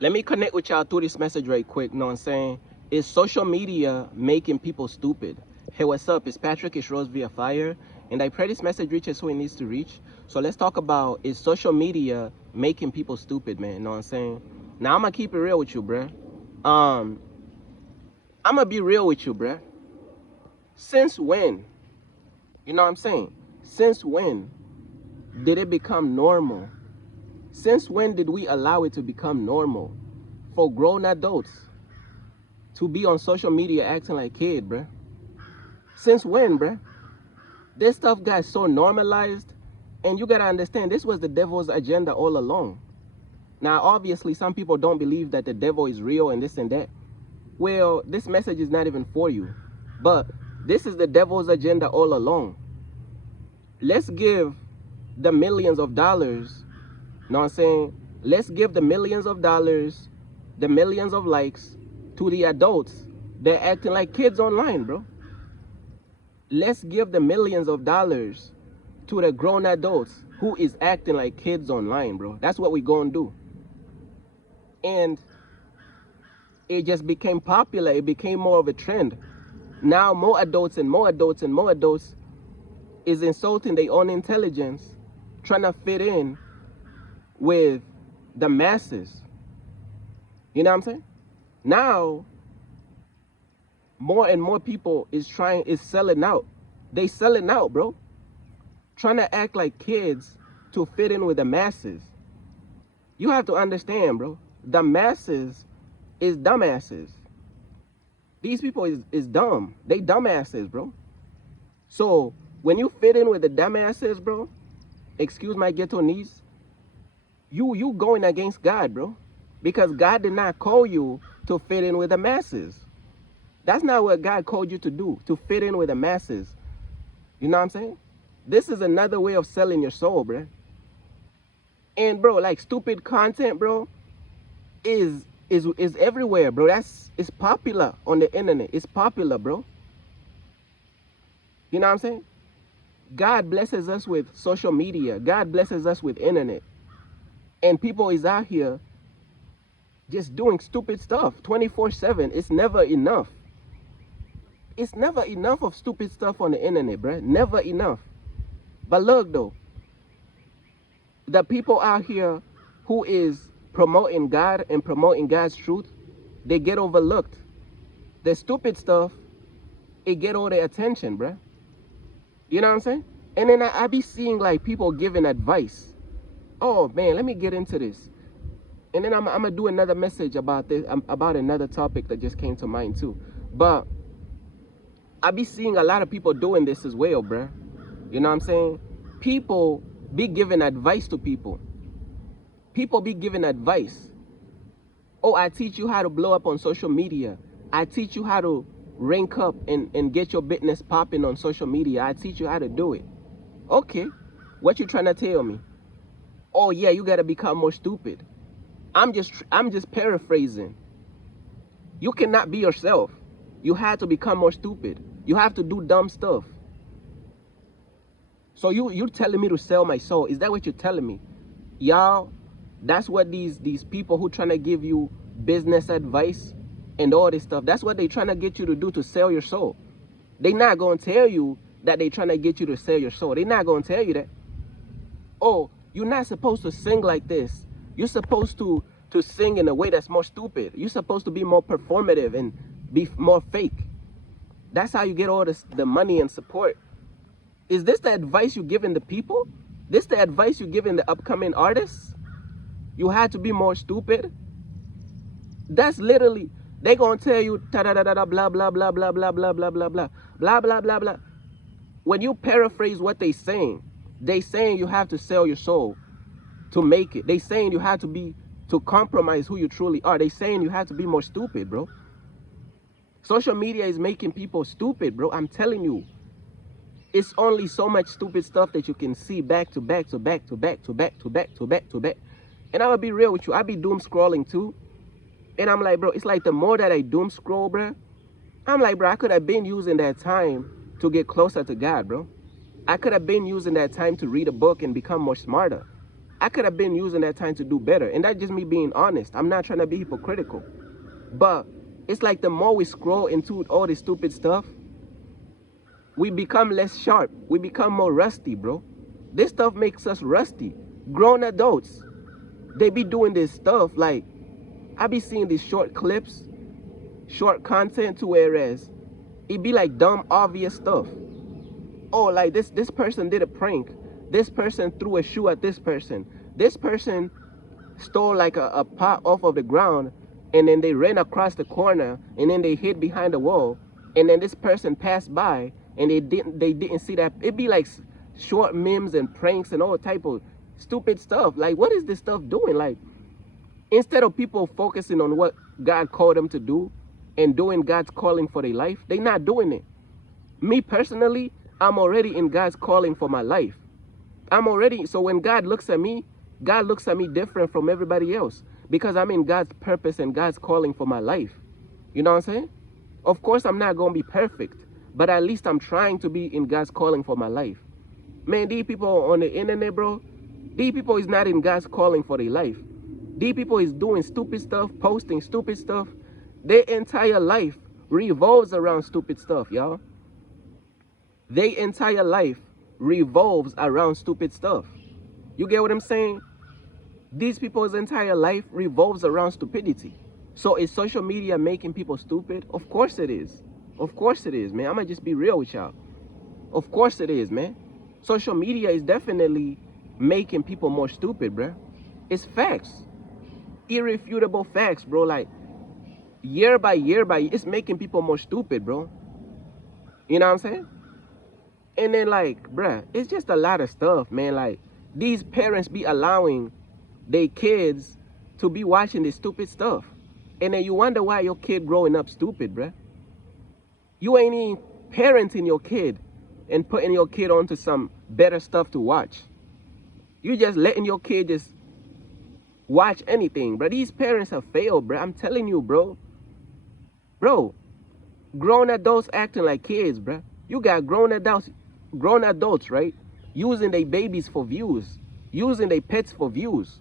Let me connect with y'all through this message right quick. You know what I'm saying? Is social media making people stupid? Hey, what's up? It's Patrick. It's Rose via Fire. And I pray this message reaches who it needs to reach. So let's talk about, is social media making people stupid, man? You know what I'm saying? Now, I'm going to keep it real with you, bruh. I'm going to be real with you, bruh. Since when? You know what I'm saying? Since when did it become normal? Since when did we allow it to become normal for grown adults to be on social media acting like kids, bruh? Since when, bruh? This stuff got so normalized, and you gotta understand, this was the devil's agenda all along. Now, obviously, some people don't believe that the devil is real and this and that. Well, this message is not even for you. But this is the devil's agenda all along. Let's give the millions of dollars, you know what I'm saying? Let's give the millions of dollars, the millions of likes to the adults. They're acting like kids online, bro. Let's give the millions of dollars to the grown adults who is acting like kids online, bro. That's what we gonna do. And it just became popular. It became more of a trend. Now more adults and more adults and more adults is insulting their own intelligence, trying to fit in with the masses. You know what I'm saying? Now, more and more people is selling out. They selling out, bro. Trying to act like kids to fit in with the masses. You have to understand, bro. The masses is dumbasses. These people is dumb. They dumbasses, bro. So when you fit in with the dumbasses, bro, excuse my ghetto niece, you going against God, bro. Because God did not call you to fit in with the masses. That's not what God called you to do, to fit in with the masses. You know what I'm saying? This is another way of selling your soul, bro. And bro, like stupid content, bro, is everywhere, bro. It's popular on the internet. It's popular, bro. You know what I'm saying? God blesses us with social media. God blesses us with internet. And people is out here just doing stupid stuff 24/7. It's never enough. It's never enough of stupid stuff on the internet, bro. Never enough. But look though, the people out here who is promoting God and promoting God's truth, they get overlooked. The stupid stuff, it get all the attention, bruh. You know what I'm saying? And then I be seeing like people giving advice. Oh man, let me get into this. And then I'm gonna do another message about this, about another topic that just came to mind too. But I be seeing a lot of people doing this as well, bruh. You know what I'm saying? People be giving advice to people. People be giving advice. Oh, I teach you how to blow up on social media. I teach you how to rank up and get your business popping on social media. I teach you how to do it. Okay, what you trying to tell me? Oh yeah, you gotta become more stupid. I'm just paraphrasing. You cannot be yourself. You have to become more stupid. You have to do dumb stuff. So you're telling me to sell my soul? Is that what you're telling me? Y'all, that's what these people who trying to give you business advice and all this stuff, that's what they trying to get you to do, to sell your soul. They not going to tell you that they trying to get you to sell your soul. They not going to tell you that. Oh, you're not supposed to sing like this. You're supposed to sing in a way that's more stupid. You're supposed to be more performative and be more fake. That's how you get all the money and support. Is this the advice you're giving the people? This the advice you're giving the upcoming artists? You had to be more stupid? That's literally, they gonna tell you ta da da da blah blah blah blah blah blah blah blah blah blah blah blah blah. When you paraphrase what they saying you have to sell your soul to make it. They saying you have to compromise who you truly are. They saying you have to be more stupid, bro. Social media is making people stupid, bro. I'm telling you. It's only so much stupid stuff that you can see back to back to back to back to back to back to back to back. And I'm gonna be real with you. I be doom scrolling too. And I'm like, bro, it's like the more that I doom scroll, bro, I'm like, bro, I could have been using that time to get closer to God, bro. I could have been using that time to read a book and become more smarter. I could have been using that time to do better. And that's just me being honest. I'm not trying to be hypocritical. But it's like the more we scroll into all this stupid stuff, we become less sharp. We become more rusty, bro. This stuff makes us rusty. Grown adults, they be doing this stuff. Like, I be seeing these short clips, short content, to whereas it be like dumb, obvious stuff. Oh, like this person did a prank. This person threw a shoe at this person. This person stole like a pot off of the ground, and then they ran across the corner, and then they hid behind the wall, and then this person passed by, and they didn't see that. It be like short memes and pranks and all type of stupid stuff. Like, what is this stuff doing? Like, instead of people focusing on what God called them to do and doing God's calling for their life, they not doing it. Me personally, I'm already in God's calling for my life. So when God looks at me different from everybody else, because I'm in God's purpose and God's calling for my life. You know what I'm saying? Of course, I'm not going to be perfect, but at least I'm trying to be in God's calling for my life. Man, these people on the internet, bro, these people is not in God's calling for their life. These people is doing stupid stuff, posting stupid stuff. Their entire life revolves around stupid stuff, y'all. Their entire life revolves around stupid stuff. You get what I'm saying? These people's entire life revolves around stupidity. So is social media making people stupid? Of course it is. Of course it is, man. I'm gonna just be real with y'all. Of course it is, man. Social media is definitely making people more stupid, bro. It's facts. Irrefutable facts, bro. Like, year by year, it's making people more stupid, bro. You know what I'm saying? And then, like, bruh, it's just a lot of stuff, man. Like, these parents be allowing their kids to be watching this stupid stuff. And then you wonder why your kid growing up stupid, bruh. You ain't even parenting your kid and putting your kid onto some better stuff to watch. You just letting your kid just watch anything, bro. These parents have failed, bro. I'm telling you, bro. Bro, grown adults acting like kids, bro. You got grown adults, right? Using their babies for views. Using their pets for views.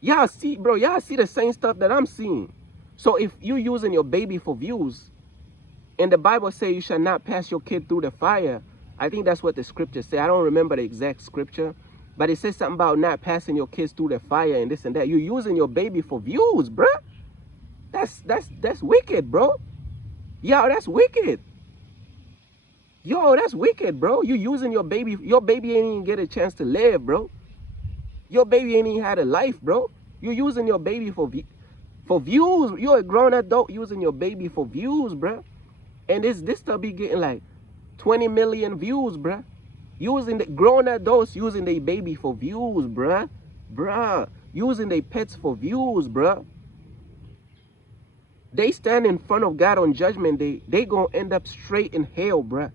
Y'all see, bro, y'all see the same stuff that I'm seeing. So if you using your baby for views, and the Bible says you shall not pass your kid through the fire, I think that's what the scripture say. I don't remember the exact scripture, but it says something about not passing your kids through the fire and this and that. You're using your baby for views, bro. That's wicked, bro. Yo, that's wicked. Yo, that's wicked, bro. You using your baby. Your baby ain't even get a chance to live, bro. Your baby ain't even had a life, bro. You using your baby for views. You're a grown adult using your baby for views, bro. And this stuff be getting like 20 million views, bro. Using the grown adults using their baby for views, bruh. Bruh. Using their pets for views, bruh. They stand in front of God on judgment day. They gonna end up straight in hell, bruh.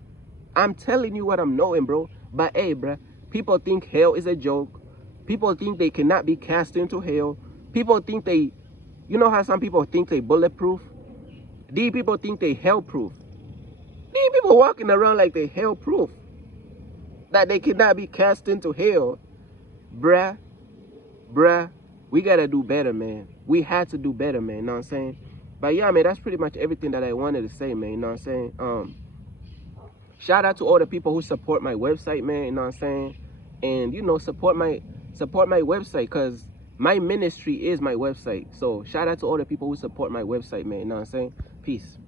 I'm telling you what I'm knowing, bro. But hey, bruh, people think hell is a joke. People think they cannot be cast into hell. People think you know how some people think they bulletproof? These people think they hell-proof. These people walking around like they hell-proof. That they cannot be cast into hell. Bruh, we gotta do better, man. We had to do better, man, you know what I'm saying? But yeah, man, that's pretty much everything that I wanted to say, man, you know what I'm saying? Shout out to all the people who support my website, man, you know what I'm saying? And, you know, support my website, because my ministry is my website. So shout out to all the people who support my website, man, you know what I'm saying? Peace.